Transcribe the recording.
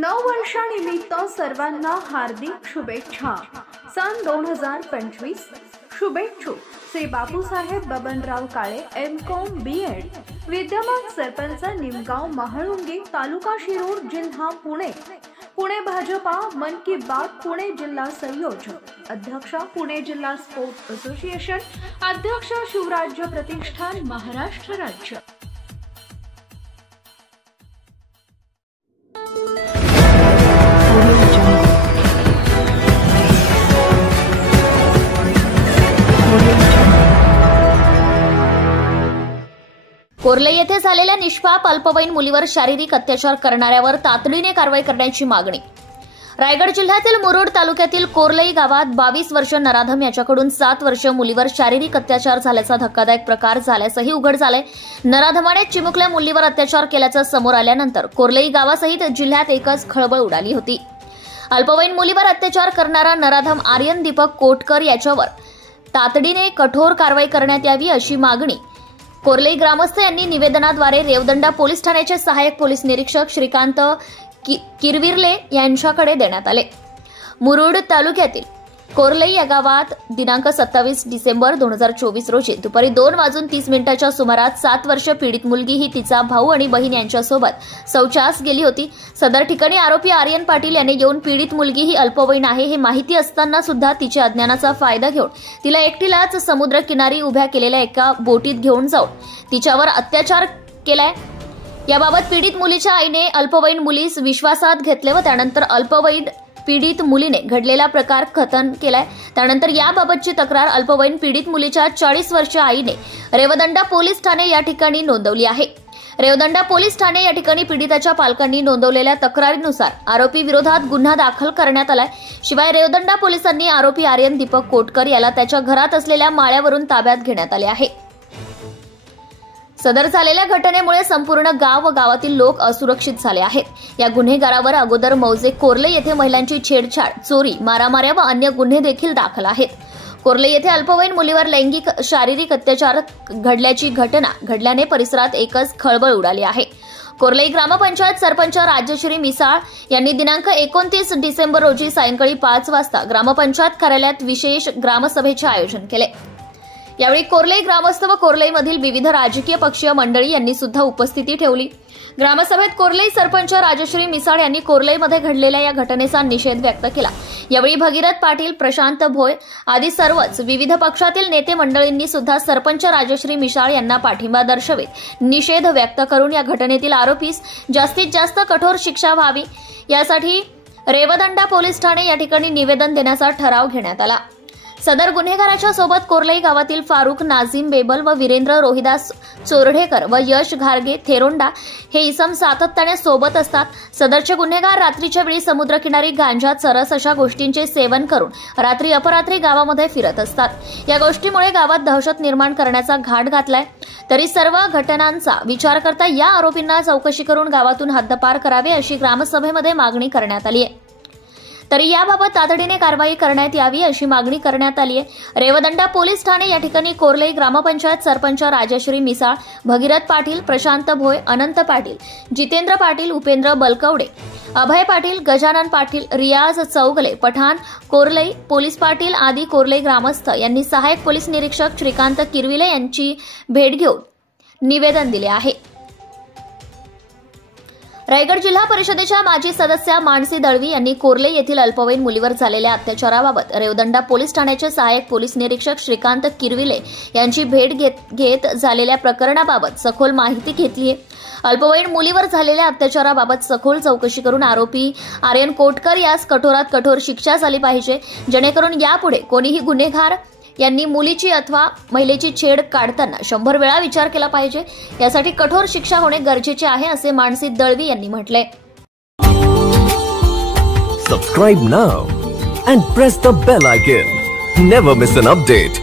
नववर्षानिमित्त सर्वांना हार्दिक शुभेच्छा। सन 2025 शुभेच्छुक श्री बापूसाहेब बबनराव काळे M.Com B.Ed, विद्यमान सरपंच निमगाव महाळुंगी, तालुका शिरूर, जिल्हा पुणे। पुणे भाजपा मन की बात पुणे जिल्हा संयोजक, अध्यक्ष पुणे जिल्हा स्पोर्ट्स असोसिएशन, अध्यक्ष शिवराज्य प्रतिष्ठान महाराष्ट्र राज्य। कोर्ले येथे झालेल्या निष्पाप अल्पवयीन मुलीवर शारीरिक अत्याचार करणाऱ्यावर तातडीने कारवाई करण्याची मागणी। रायगड जिल्ह्यातील मुरुड तालुक्यातील कोर्लई गावात 22 वर्ष नराधम याच्याकडून 7 वर्ष मुलीवर शारीरिक अत्याचार झाल्याचा धक्कादायक प्रकार झाल्याचंही उघड झालंय। नराधमाने चिमुकल्या मुलीवर अत्याचार केल्याचं समोर आल्यानंतर कोर्लई गावासहित जिल्ह्यात एकच खळबळ उडाली होती। अल्पवयीन मुलीवर अत्याचार करणारा नराधम आर्यन दीपक कोटकर याच्यावर तातडीने कठोर कारवाई करण्यात यावी अशी मागणी कोर्लई ग्रामस्थ यांनी निवेदनाद्वारे रेवदंडा पोलीस ठाण्याचे सहाय्यक पोलीस निरीक्षक श्रीकांत किरविर्ले यांच्याकडे देण्यात आले। मुरुड तालुक्यातील कोर्लई या गावात दिनांक 27 डिसेंबर 2024 रोजी दुपारी 2:30 सुमारास 7 वर्ष पीडित मुलगी ही तिचा भाऊ आणि बहीण यांच्यासोबत शौचास गेली होती। सदर ठिकाणी आरोपी आर्यन पाटील याने येऊन पीडित मुलगी ही अल्पवयीन आहे हे माहिती असताना सुद्धा तिच्या अज्ञानाचा फायदा घेऊन तिला एकटीलाच समुद्र किनारी उभ्या केलेल्या एका बोटीत घेऊन जाऊन तिच्यावर अत्याचार केलाय। याबाबत पीडित मुलीच्या आईने अल्पवयीन मुलीस विश्वासात घेतले व त्यानंतर अल्पवयीन पीडित मुलीने घडलेला प्रकार कथन केलाय। त्यानंतर याबाबतची तक्रार अल्पवयीन पीडित मुलीच्या 40 वर्षीय आईने रेवदंडा पोलीस ठाणे या ठिकाणी नोंदवली आहे। रेवदंडा पोलीस ठाणे या ठिकाणी पीडिताच्या पालकांनी नोंदवलेल्या तक्रारीनुसार आरोपी विरोधात गुन्हा दाखल करण्यात आलाय। शिवाय रेवदंडा पोलिसांनी आरोपी आर्यन दीपक कोटकर याला त्याच्या घरात असलेल्या माळ्यावरून ताब्यात घेण्यात आले आहे। सदर झालेल्या घटनेमुळे संपूर्ण गाव व गावातील लोक असुरक्षित झाले आहेत। या गुन्हेगारावर अगोदर मौजे कोर्ले येथे महिलांची छेडछाड, चोरी, मारामाऱ्या व अन्य गुन्हे देखील दाखल आहेत। कोर्ले येथे अल्पवयीन मुलीवर लैंगिक शारीरिक अत्याचार घडल्याची घटना घडल्याने परिसरात एकच खळबळ उडाली आहे। कोर्लई ग्रामपंचायत सरपंच राजश्री मिसाळ यांनी दिनांक 29 डिसेंबर रोजी सायंकाळी 5 वाजता ग्रामपंचायत कार्यालयात विशेष ग्रामसभेचे आयोजन केले। यावेळी कोर्लई ग्रामस्थ व कोर्लईमधील विविध राजकीय पक्षीय मंडळी यांनी सुद्धा उपस्थिती ठेवली। ग्रामसभेत कोर्लई सरपंच राजश्री मिसाळ यांनी कोर्लईमध्ये घडलेल्या या घटनेचा निषेध व्यक्त केला। यावेळी भगीरथ पाटील, प्रशांत भोय आदी सर्वच विविध पक्षातील नेते मंडळींनी सुद्धा सरपंच राजश्री मिसाळ यांना पाठिंबा दर्शवित निषेध व्यक्त करून या घटनेतील आरोपीस जास्तीत जास्त कठोर शिक्षा व्हावी यासाठी रेवदंडा पोलीस ठाणे या ठिकाणी निवेदन देण्याचा ठराव घेण्यात आला। सदर गुन्हेगाराच्या सोबत कोर्लई गावातील फारुख नाझीम बेबल व वीरेंद्र रोहिदास चोरढेकर व यश घारगे थेरोंडा हे इसम सातत्याने सोबत असतात। सदरचे गुन्हेगार रात्रीच्या वेळी समुद्रकिनारी गांजा, चरस अशा गोष्टींचे सेवन करून रात्री अपरात्री गावामध्ये फिरत असतात। या गोष्टीमुळे गावात दहशत निर्माण करण्याचा घाट घातलाय। तरी सर्व घटनांचा विचार करता या आरोपींना चौकशी करून गावातून हद्दपार करावे अशी ग्रामसभेमध्ये मागणी करण्यात आली आहे। तरी याबाबत तातडीने कारवाई करण्यात यावी अशी मागणी करण्यात आली आहे। रेवदंडा पोलीस ठाणे या ठिकाणी कोर्लई ग्रामपंचायत सरपंच राजश्री मिसाळ, भगीरथ पाटील, प्रशांत भोय, अनंत पाटील, जितेंद्र पाटील, उपेंद्र बलकवडे, अभय पाटील, गजानन पाटील, रियाज चौगले, पठाण, कोर्लई पोलीस पाटील आदी कोर्लई ग्रामस्थ यांनी सहाय्यक पोलीस निरीक्षक श्रीकांत किरविले यांची भेट घेऊन निवेदन दिले आहे। रायगड जिल्हा परिषदेच्या माजी सदस्या मानसी दळवी यांनी कोर्लई येथील अल्पवयीन मुलीवर झालेल्या अत्याचाराबाबत रेवदंडा पोलीस ठाण्याचे सहाय्यक पोलीस निरीक्षक श्रीकांत किरविले यांची भेट घेत झालेल्या प्रकरणाबाबत सखोल माहिती घेतली आहे। अल्पवयीन मुलीवर झालेल्या अत्याचाराबाबत सखोल चौकशी करून आरोपी आर्यन कोटकर यास कठोरात कठोर शिक्षा झाली पाहिजे, जेणेकरून यापुढे कोणीही गुन्हेगार यांनी मुलीची अथवा महिलेची छेड काढताना 100 वेळा विचार केला पाहिजे। यासाठी कठोर शिक्षा होणे गरजेचे आहे असे मानसी दळवी यांनी म्हटले। Subscribe now and press the bell icon. Never miss an update.